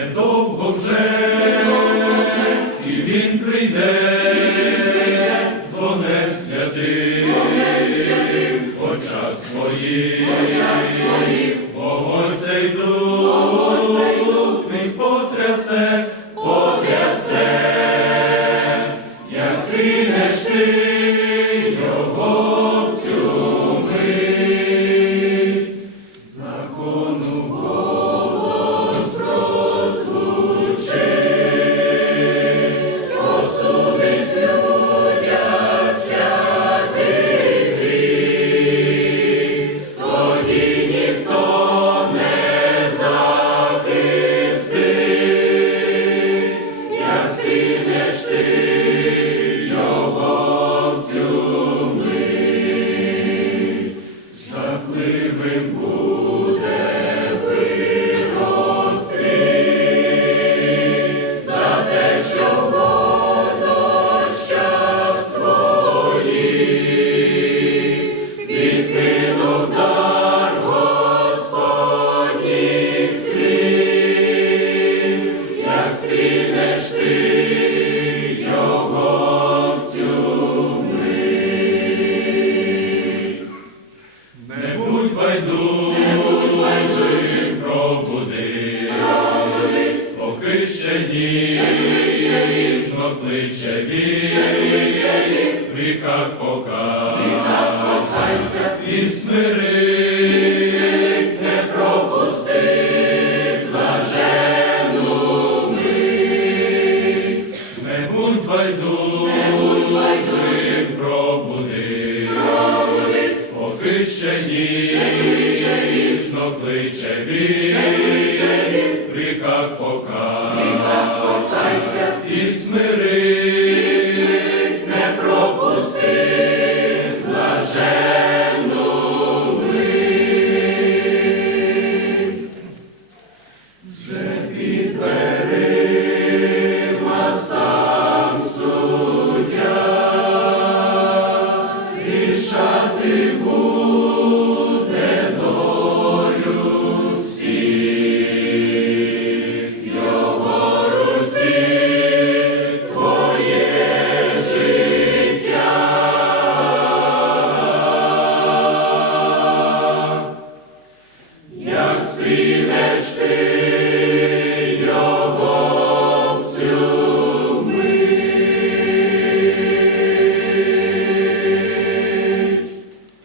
недовго вже, і він прийде, дзвонем святим, хоча своїх, вогонь цей дух, він потрясе, потрясе, як зустрінеш ти його цю. Ріках покайся і смирись, ще ніжно кличе він, в ріках покайся. І смирись,